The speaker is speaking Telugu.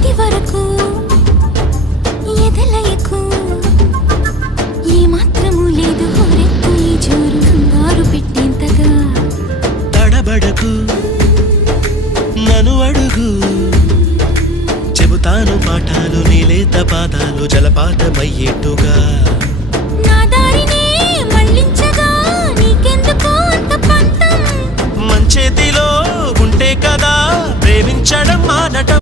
ఇది వరకు ఎదలయకు ఏ మాత్రము లేదు హోరెత్తు ఈ జోరు కంగారు పెట్టేంతగా తడబడకు నన్ను అడుగు చెబుతాను పాఠాలు నీలేత పాదాలు జలపాతమయ్యేట్టుగా నా దారినే మళ్ళించగా నీకెందుకు అంత పంతం మంచేతిలో ఉంటే కదా ప్రేమించడం మానటం